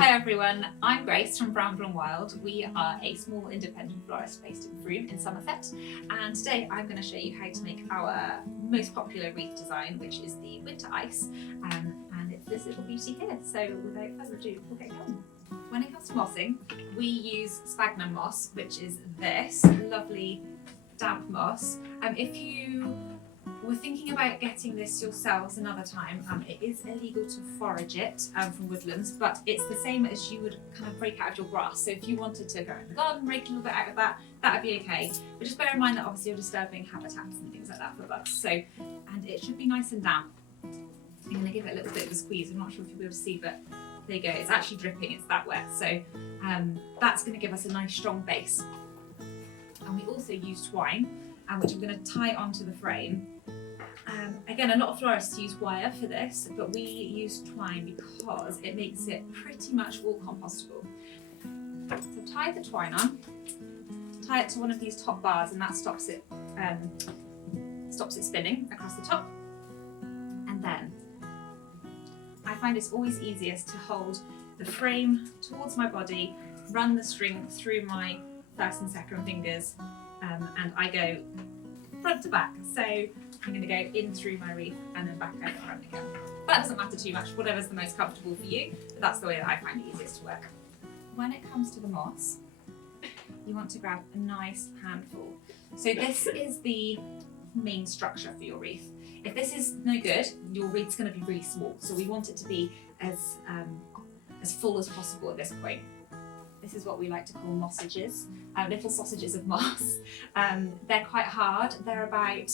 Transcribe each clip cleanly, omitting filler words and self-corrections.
Hi everyone, I'm Grace from Bramble and Wild. We are a small independent florist based in Frome in Somerset, and today I'm going to show you how to make our most popular wreath design, which is the Winter Ice, and it's this little beauty here. So without further ado, we'll get going. When it comes to mossing, we use sphagnum moss, which is this lovely damp moss. If you were thinking about getting this yourselves another time, it is illegal to forage it from woodlands, but it's the same as you would kind of break out of your grass. So if you wanted to go in the garden, break a little bit out of that, that would be okay. But just bear in mind that obviously you're disturbing habitats and things like that for bugs. So, and it should be nice and damp. I'm going to give it a little bit of a squeeze. I'm not sure if you'll be able to see, but there you go. It's actually dripping. It's that wet. So that's going to give us a nice strong base. And we also use twine, which I'm going to tie onto the frame. Again, a lot of florists use wire for this, but we use twine because it makes it pretty much all compostable. So tie the twine on, tie it to one of these top bars, and that stops it spinning across the top. And then I find it's always easiest to hold the frame towards my body, run the string through my first and second fingers, and I go front to back. So I'm going to go in through my wreath and then back out around again. That doesn't matter too much, whatever's the most comfortable for you, but that's the way that I find it easiest to work. When it comes to the moss, you want to grab a nice handful. So this is the main structure for your wreath. If this is no good, your wreath's going to be really small. So we want it to be as full as possible at this point. This is what we like to call mossages, little sausages of moss. They're quite hard. They're about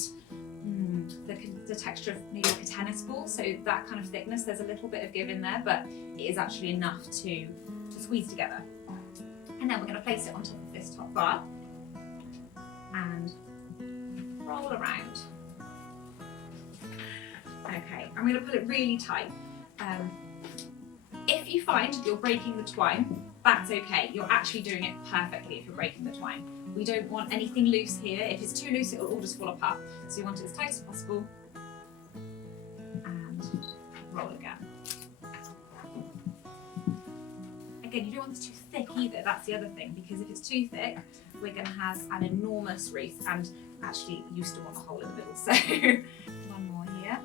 the texture of maybe like a tennis ball, so that kind of thickness. There's a little bit of give in there, but it is actually enough to squeeze together. And then we're going to place it on top of this top bar and roll around. Okay, I'm going to put it really tight. If you find you're breaking the twine, that's okay. You're actually doing it perfectly if you're breaking the twine. We don't want anything loose here. If it's too loose, it'll all just fall apart. So you want it as tight as possible. And roll again. Again, you don't want this too thick either. That's the other thing, because if it's too thick, we're going to have an enormous wreath, and actually you still want a hole in the middle. So one more here.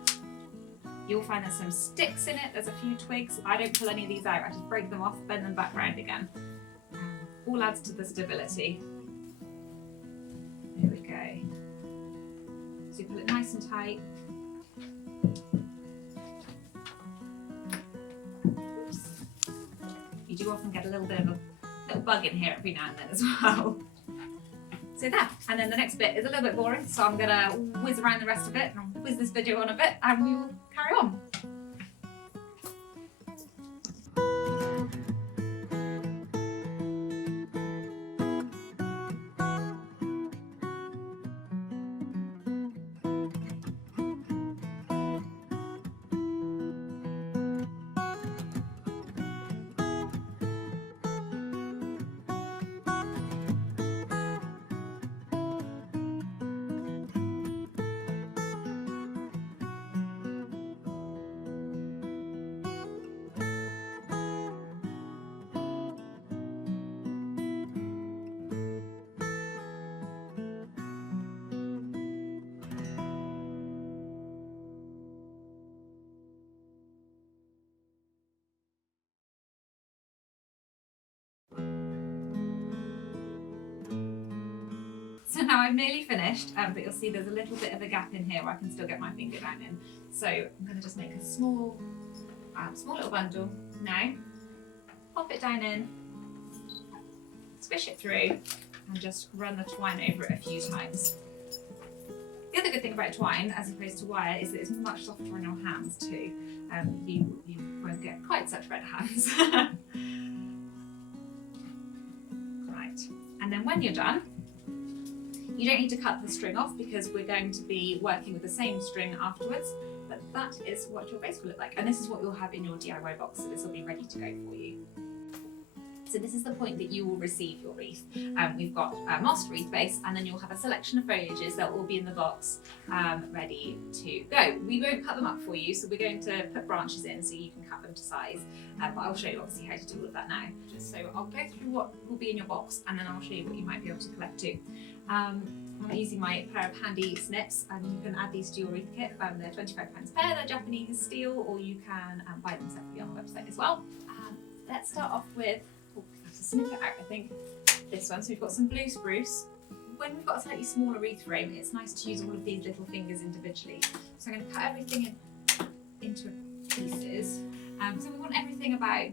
You'll find there's some sticks in it, there's a few twigs. I don't pull any of these out, I just break them off, bend them back round again. All adds to the stability. There we go. So you pull it nice and tight. Oops. You do often get a little bit of a little bug in here every now and then as well. So there, and then the next bit is a little bit boring, so I'm gonna whiz around the rest of it and whiz this video on a bit, and we will carry on. So now I'm nearly finished, but you'll see there's a little bit of a gap in here where I can still get my finger down in. So I'm going to just make a small little bundle now, pop it down in, squish it through, and just run the twine over it a few times. The other good thing about twine, as opposed to wire, is that it's much softer on your hands too. You won't get quite such red hands. Right, and then when you're done, you don't need to cut the string off because we're going to be working with the same string afterwards, but that is what your base will look like. And this is what you'll have in your DIY box, so this will be ready to go for you. So this is the point that you will receive your wreath. We've got a mossed wreath base, and then you'll have a selection of foliages that will all be in the box ready to go. We won't cut them up for you, so we're going to put branches in so you can cut them to size, but I'll show you obviously how to do all of that now. So I'll go through what will be in your box, and then I'll show you what you might be able to collect too. I'm using my pair of handy snips, and you can add these to your wreath kit. They're £25 a pair, they're Japanese steel, or you can buy them separately on the website as well. Let's start off with, I have to snip it out I think, this one. So we've got some blue spruce. When we've got a slightly smaller wreath frame, it's nice to use all of these little fingers individually. So I'm going to cut everything into pieces. So we want everything about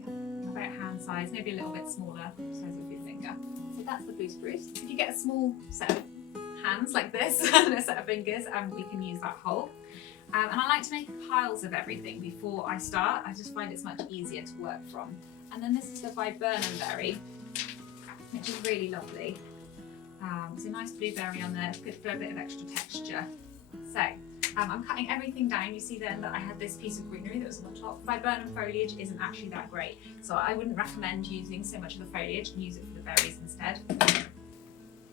hand size, maybe a little bit smaller, size of your finger. So that's the blue spruce. If you get a small set of hands like this and a set of fingers, we can use that whole. And I like to make piles of everything before I start. I just find it's much easier to work from. And then this is the viburnum berry, which is really lovely. It's a nice blueberry on there, good for a bit of extra texture. So I'm cutting everything down. You see then that I had this piece of greenery that was on the top. Viburnum foliage isn't actually that great, so I wouldn't recommend using so much of the foliage and use it for the berries instead.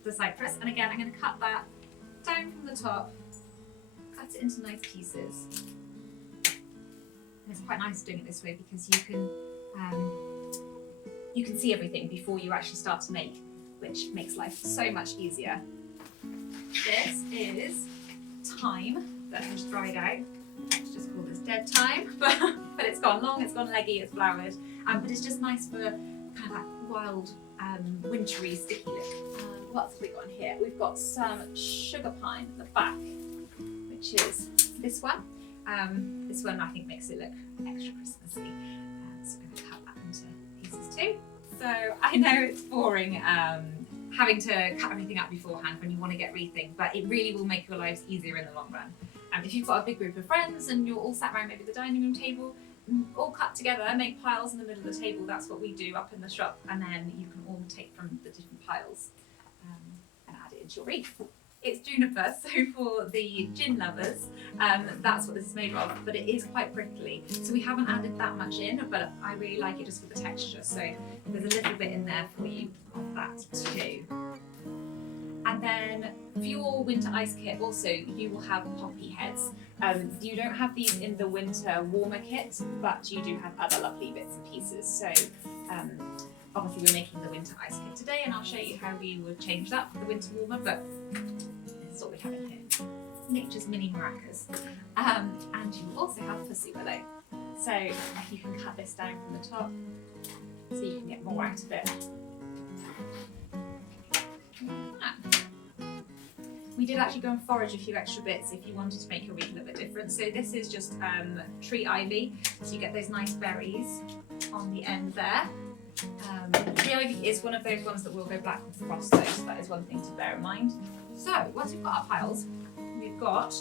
The cypress, and again I'm going to cut that down from the top, cut it into nice pieces. And it's quite nice doing it this way because you can see everything before you actually start to make, which makes life so much easier. This is thyme that has dried out. Let's just call this dead thyme, but it's gone long, it's gone leggy, it's flowered, but it's just nice for kind of that wild, wintry, sticky look. What else have we got in here? We've got some sugar pine at the back, which is this one. This one I think makes it look extra Christmassy. So I'm going to cut that into pieces too. So I know it's boring having to cut everything out beforehand when you want to get wreathing, but it really will make your lives easier in the long run. If you've got a big group of friends and you're all sat around maybe the dining room table, all cut together, make piles in the middle of the table. That's what we do up in the shop, and then you can all take from the different piles and add it into your wreath. It's juniper, so for the gin lovers, that's what this is made of, but it is quite prickly. So we haven't added that much in, but I really like it just for the texture. So there's a little bit in there for you of that too. And then for your winter ice kit also, you will have poppy heads. You don't have these in the winter warmer kit, but you do have other lovely bits and pieces. So obviously we're making the winter ice kit today, and I'll show you how we would change that for the winter warmer, but this is what we have in here. Nature's mini maracas. And you also have pussy willow. So you can cut this down from the top so you can get more out of it. We did actually go and forage a few extra bits if you wanted to make your wreath a little bit different. So this is just tree ivy, so you get those nice berries on the end there. Tree ivy is one of those ones that will go black with frost though, so that is one thing to bear in mind. So once we've got our piles, we've got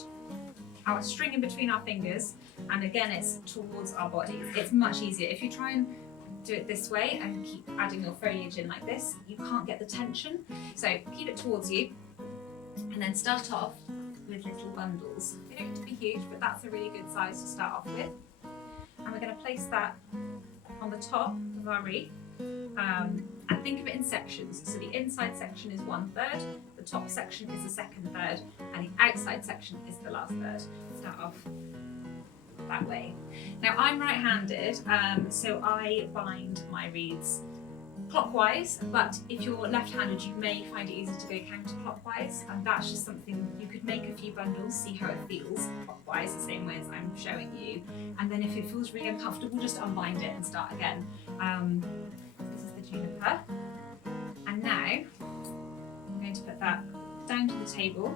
our string in between our fingers, and again it's towards our bodies. It's much easier. If you try and do it this way and keep adding your foliage in like this, you can't get the tension. So keep it towards you, and then start off with little bundles. They don't have to be huge, but that's a really good size to start off with. And we're going to place that on the top of our wreath, and think of it in sections. So the inside section is 1/3, the top section is the 2nd third, and the outside section is the last third. Start off that way. Now I'm right-handed, so I bind my wreaths clockwise, but if you're left-handed you may find it easier to go counterclockwise, and that's just something you could make a few bundles, see how it feels clockwise, the same way as I'm showing you, and then if it feels really uncomfortable just unbind it and start again. This is the juniper, and now I'm going to put that down to the table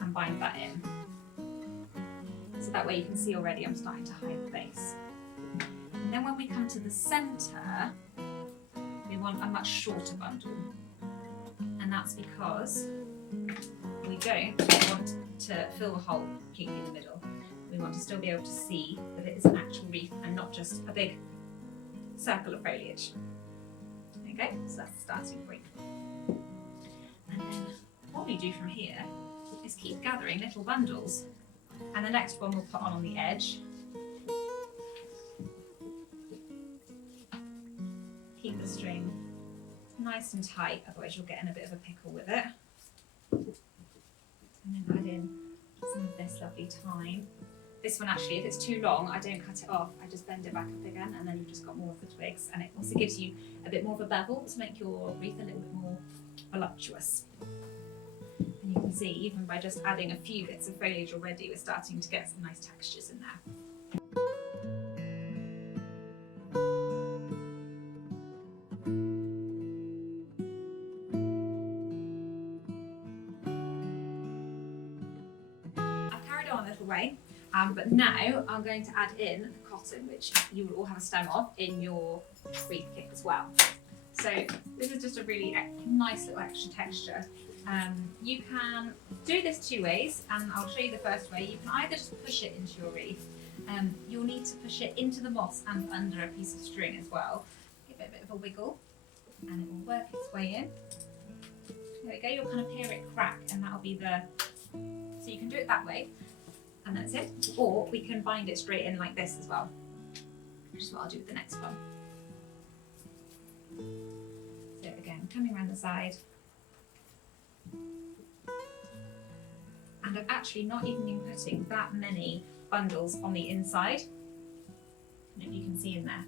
and bind that in. So that way you can see already I'm starting to hide the base. And then when we come to the centre, we want a much shorter bundle. And that's because we don't want to fill the hole completely in the middle. We want to still be able to see that it is an actual wreath and not just a big circle of foliage. Okay, so that's the starting point. And then what we do from here is keep gathering little bundles. And the next one we'll put on the edge. Keep the the string nice and tight, otherwise you'll get in a bit of a pickle with it. And then add in some of this lovely thyme. This one actually, if it's too long, I don't cut it off, I just bend it back up again, and then you've just got more of the twigs, and it also gives you a bit more of a bevel to make your wreath a little bit more voluptuous. And you can see, even by just adding a few bits of foliage already, we're starting to get some nice textures in there. Way. But now I'm going to add in the cotton, which you will all have a stem of in your wreath kit as well. So this is just a really nice little extra texture. You can do this two ways, and I'll show you the first way. You can either just push it into your wreath. You'll need to push it into the moss and under a piece of string as well. Give it a bit of a wiggle and it will work its way in. There we go, you'll kind of hear it crack, and that'll be the... So you can do it that way. And that's it. Or we can bind it straight in like this as well, which is what I'll do with the next one. So again, coming around the side. And I've actually not even been putting that many bundles on the inside. I don't know if you can see in there,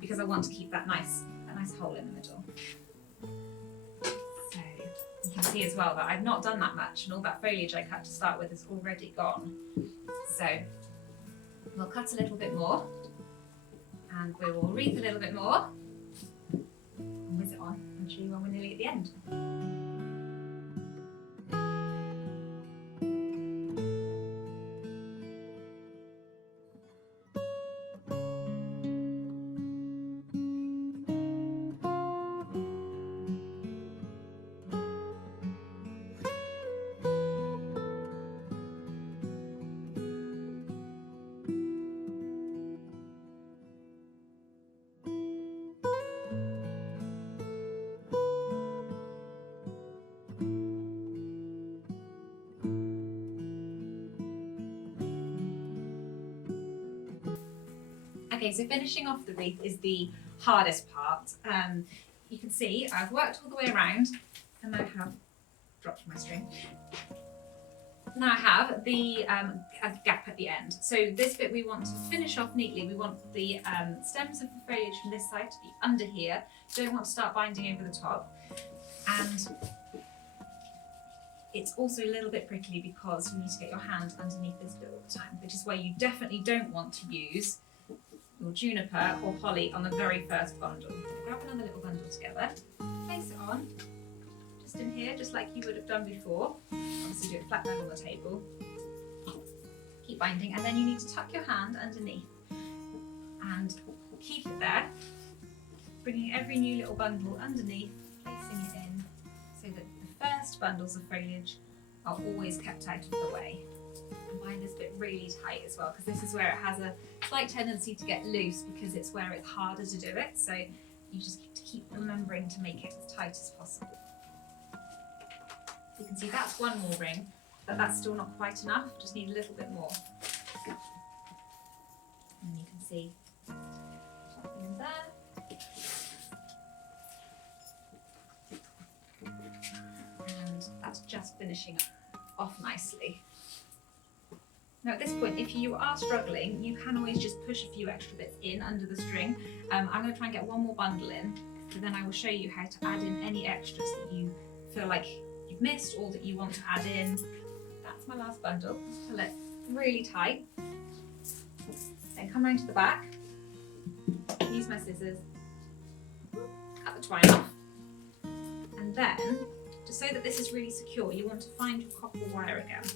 because I want to keep that nice hole in the middle. So you can see as well that I've not done that much, and all that foliage I cut to start with is already gone. So we'll cut a little bit more, and we will wreath a little bit more, and whiz it on and show you when we're nearly at the end. Okay, so finishing off the wreath is the hardest part. You can see I've worked all the way around, and I have dropped my string. Now I have the gap at the end. So this bit we want to finish off neatly. We want the stems of the foliage from this side to be under here. Don't want to start binding over the top. And it's also a little bit prickly because you need to get your hand underneath this bit all the time, which is why you definitely don't want to use your juniper or holly on the very first bundle. Grab another little bundle together, place it on, just in here, just like you would have done before. Obviously do it flat down on the table. Keep binding, and then you need to tuck your hand underneath and keep it there, bringing every new little bundle underneath, placing it in, so that the first bundles of foliage are always kept out of the way. And bind this bit really tight as well, because this is where it has a slight tendency to get loose, because it's where it's harder to do it. So you just keep remembering to make it as tight as possible. You can see that's one more ring, but that's still not quite enough. Just need a little bit more. And you can see something in there. And that's just finishing off nicely. Now at this point, if you are struggling, you can always just push a few extra bits in under the string. I'm going to try and get one more bundle in, so then I will show you how to add in any extras that you feel like you've missed or that you want to add in. That's my last bundle. Pull it really tight. Then come round to the back, use my scissors, cut the twine off, and then, just so that this is really secure, you want to find your copper wire again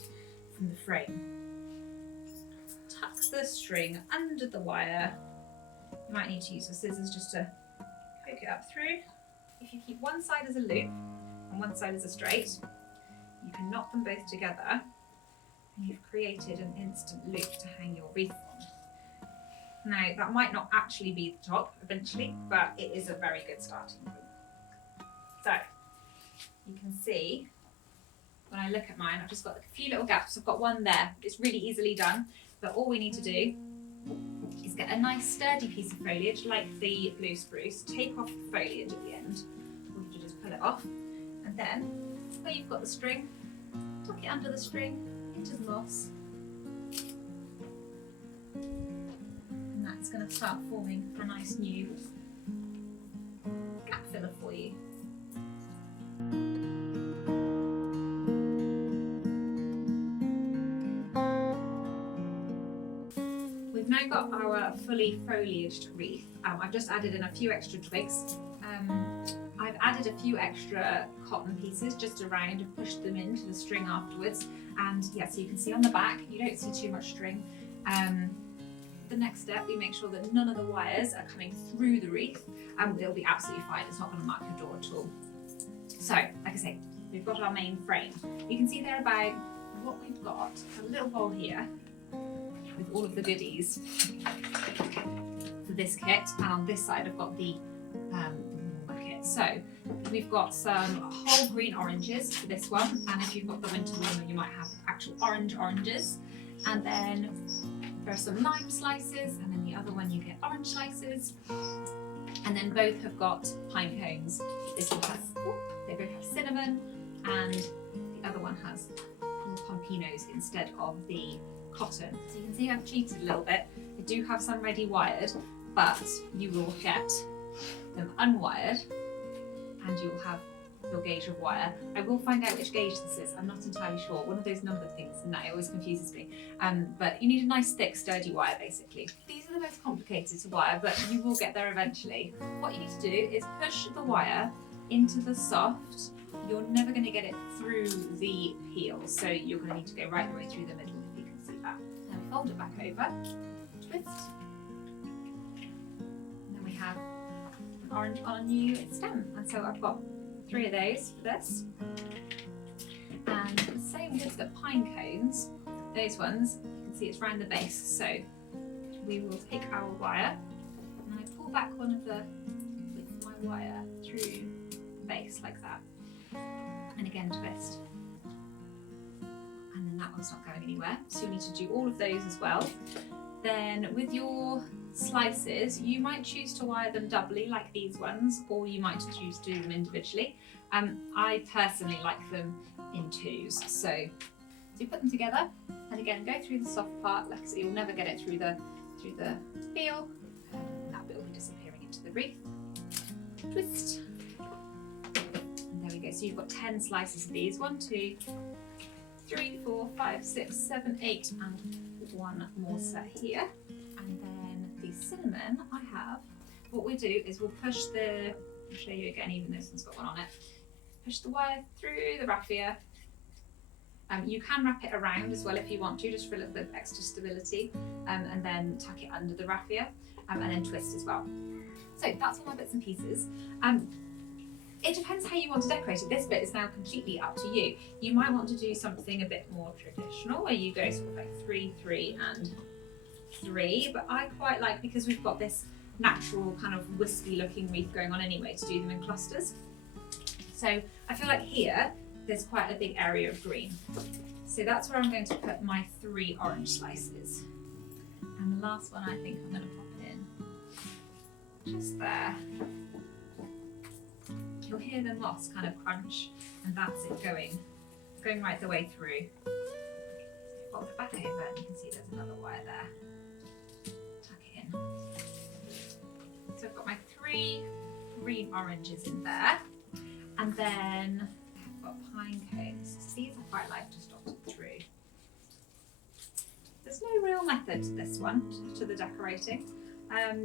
from the frame. Tuck the string under the wire. You might need to use the scissors just to poke it up through. If you keep one side as a loop and one side as a straight, you can knot them both together, and you've created an instant loop to hang your wreath on. Now that might not actually be the top eventually, but it is a very good starting point. So you can see when I look at mine, I've just got a few little gaps. I've got one there. It's really easily done. But all we need to do is get a nice sturdy piece of foliage like the blue spruce, take off the foliage at the end, or you can just pull it off, and then where you've got the string, tuck it under the string into the moss, and that's going to start forming a nice new gap filler for you. We've now got our fully foliaged wreath. I've just added in a few extra twigs. I've added a few extra cotton pieces just around and pushed them into the string afterwards. And yeah, so you can see on the back, you don't see too much string. The next step, we make sure that none of the wires are coming through the wreath. It'll be absolutely fine, it's not going to mark your door at all. So, like I say, we've got our main frame. You can see there about what we've got, a little bowl here with all of the goodies for this kit, and on this side I've got the kit. So we've got some whole green oranges for this one, and if you've got the winter one you might have actual oranges, and then there are some lime slices, and then the other one you get orange slices, and then both have got pine cones. This one has, they both have cinnamon, and the other one has little pompinos instead of the cotton. So you can see I've cheated a little bit. I do have some ready wired, but you will get them unwired and you'll have your gauge of wire. I will find out which gauge this is, I'm not entirely sure. One of those number things, and that always confuses me. But you need a nice thick sturdy wire basically. These are the most complicated to wire, but you will get there eventually. What you need to do is push the wire into the soft. You're never going to get it through the peel, so you're going to need to go right the way through the middle, if you can see that. Then we fold it back over, twist, and then we have an orange on a new stem. And so I've got 3 of those for this. And the same with the pine cones. Those ones, you can see it's round the base. So we will take our wire, and I pull back one of the, with my wire through the base like that. And again twist. And then that one's not going anywhere. So you'll need to do all of those as well. Then with your slices, you might choose to wire them doubly like these ones, or you might choose to do them individually. I personally like them in 2s. So you put them together, and again go through the soft part, like so you'll never get it through the peel. That bit will be disappearing into the wreath. Twist. And there we go. So you've got 10 slices of these. 1, 2, 3, 4, 5, 6, 7, 8, and one more set here. And then the cinnamon I have, what we do is we'll push the, I'll show you again, even this one's got one on it. Push the wire through the raffia. You can wrap it around as well if you want to, just for a little bit of extra stability, and then tuck it under the raffia, and then twist as well. So that's all my bits and pieces. It depends how you want to decorate it. This bit is now completely up to you. You might want to do something a bit more traditional, where you go sort of like 3, 3, and 3, but I quite like, because we've got this natural kind of wispy looking wreath going on anyway, to do them in clusters. So I feel like here there's quite a big area of green. So that's where I'm going to put my 3 orange slices. And the last one I think I'm going to pop in just there. You'll hear the moss kind of crunch, and that's it going right the way through. Fold it back over, and you can see there's another wire there. Tuck it in. So I've got my 3 green oranges in there, and then I've got pine cones. So these I quite like just dotted through. There's no real method to this one, to the decorating.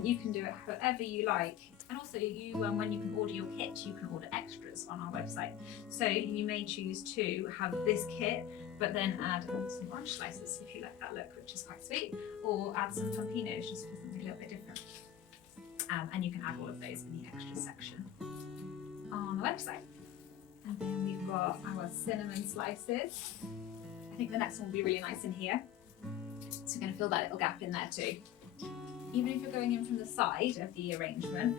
You can do it however you like. And also, you when you can order your kit, you can order extras on our website. So you may choose to have this kit, but then add some orange slices if you like that look, which is quite sweet, or add some pompinos just for something a little bit different. And you can add all of those in the extra section on the website. And then we've got our cinnamon slices. I think the next one will be really nice in here. So we're going to fill that little gap in there too. Even if you're going in from the side of the arrangement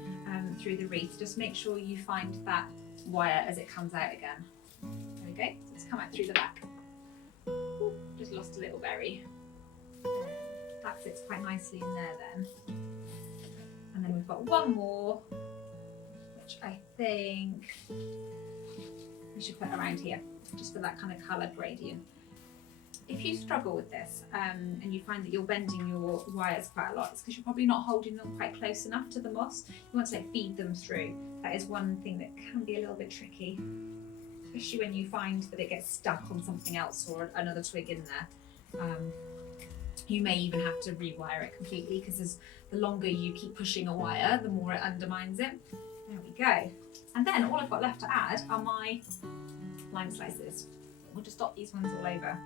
through the wreath, just make sure you find that wire as it comes out again. There we go, so it's come out through the back. Ooh, just lost a little berry. that sits quite nicely in there then. And then we've got one more, which I think we should put around here, just for that kind of colour gradient. If you struggle with this and you find that you're bending your wires quite a lot, it's because you're probably not holding them quite close enough to the moss. You want to like feed them through. That is one thing that can be a little bit tricky, especially when you find that it gets stuck on something else or another twig in there. You may even have to rewire it completely, because the longer you keep pushing a wire, the more it undermines it. There we go. And then all I've got left to add are my lime slices. We'll just dot these ones all over.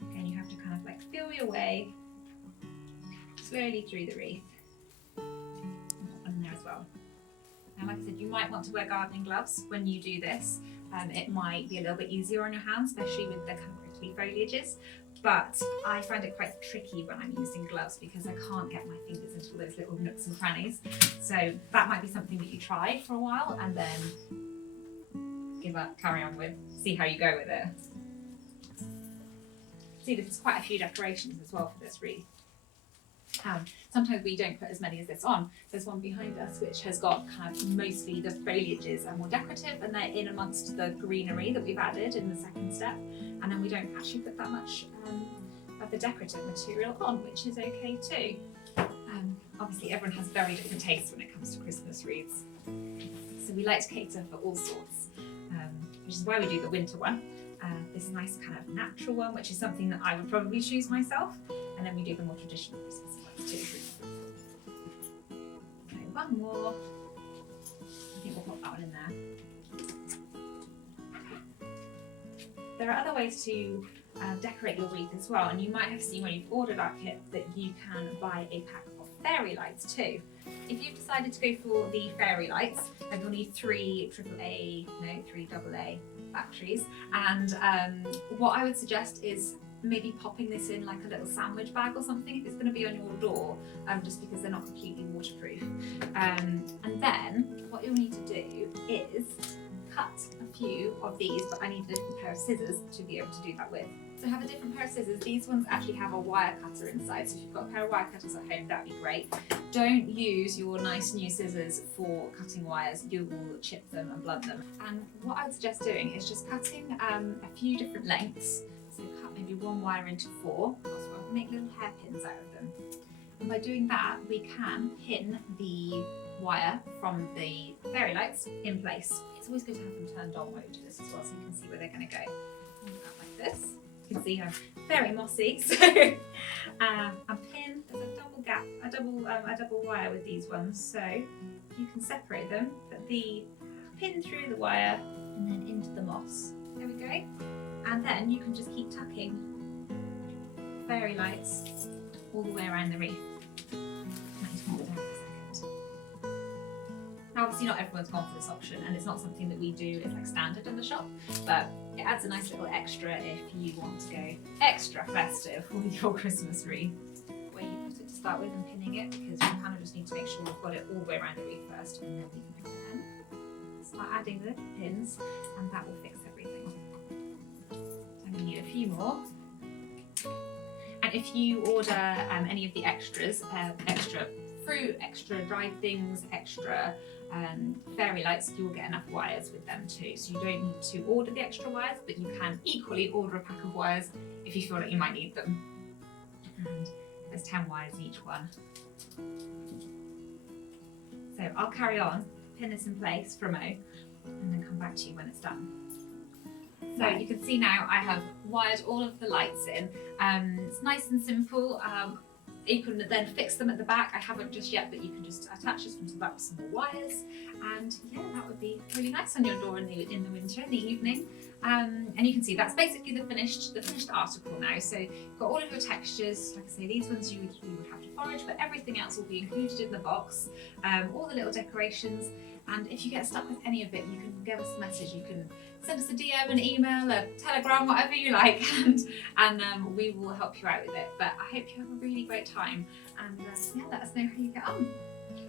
Again, you have to kind of like feel your way slowly through the wreath. And put one in there as well. Now, like I said, you might want to wear gardening gloves when you do this. It might be a little bit easier on your hands, especially with the kind of prickly foliages. But I find it quite tricky when I'm using gloves because I can't get my fingers into all those little nooks and crannies. So that might be something that you try for a while and then give up, carry on with, see how you go with it. See, there's quite a few decorations as well for this wreath. Sometimes we don't put as many as this on. There's one behind us which has got kind of mostly the foliages are more decorative, and they're in amongst the greenery that we've added in the second step, and then we don't actually put that much of the decorative material on, which is okay too. Obviously everyone has very different tastes when it comes to Christmas wreaths, so we like to cater for all sorts, which is why we do the winter one. This nice kind of natural one, which is something that I would probably choose myself, and then we do the more traditional Christmas ones too. Okay, one more. I think we'll pop that one in there. There are other ways to decorate your wreath as well, and you might have seen when you've ordered our kit that you can buy a pack of fairy lights too. If you've decided to go for the fairy lights, then you'll need 3 AA batteries, and what I would suggest is maybe popping this in like a little sandwich bag or something if it's going to be on your door, just because they're not completely waterproof. And then what you'll need to do is cut a few of these, but I need a different pair of scissors to be able to do that with. So have a different pair of scissors. These ones actually have a wire cutter inside, so if you've got a pair of wire cutters at home, that'd be great. Don't use your nice new scissors for cutting wires. You will chip them and blunt them. And what I would suggest doing is just cutting a few different lengths. So cut maybe one wire into 4, make little hairpins out of them. And by doing that, we can pin the wire from the fairy lights in place. It's always good to have them turned on while you do this as well, so you can see where they're going to go. Like this. You can see I'm very mossy, so I'm pinned. There's a double gap, a double wire with these ones, so you can separate them, put the pin through the wire and then into the moss. There we go. And then you can just keep tucking fairy lights all the way around the wreath. Now, obviously not everyone's gone for this option, and it's not something that we do as like standard in the shop, but it adds a nice little extra if you want to go extra festive with your Christmas wreath. Where you put it to start with and pinning it, because we kind of just need to make sure we've got it all the way around the wreath first, and then we can pin it in. Start adding the pins, and that will fix everything. I'm going to need a few more. And if you order any of the extras, extra fruit, extra dried things, extra fairy lights, you'll get enough wires with them too. So you don't need to order the extra wires, but you can equally order a pack of wires if you feel like you might need them. And there's 10 wires in each one. So I'll carry on, pin this in place for a mo, and then come back to you when it's done. So you can see now I have wired all of the lights in. It's nice and simple. You can then fix them at the back. I haven't just yet, but you can just attach this one to the back with some more wires. And yeah, that would be really nice on your door in the winter, in the evening. And you can see that's basically the finished article now. So you've got all of your textures. Like I say, these ones you would have to forage, but everything else will be included in the box. All the little decorations. And if you get stuck with any of it, you can give us a message. You can send us a DM, an email, a telegram, whatever you like, and we will help you out with it. But I hope you have a really great time, and yeah, let us know how you get on.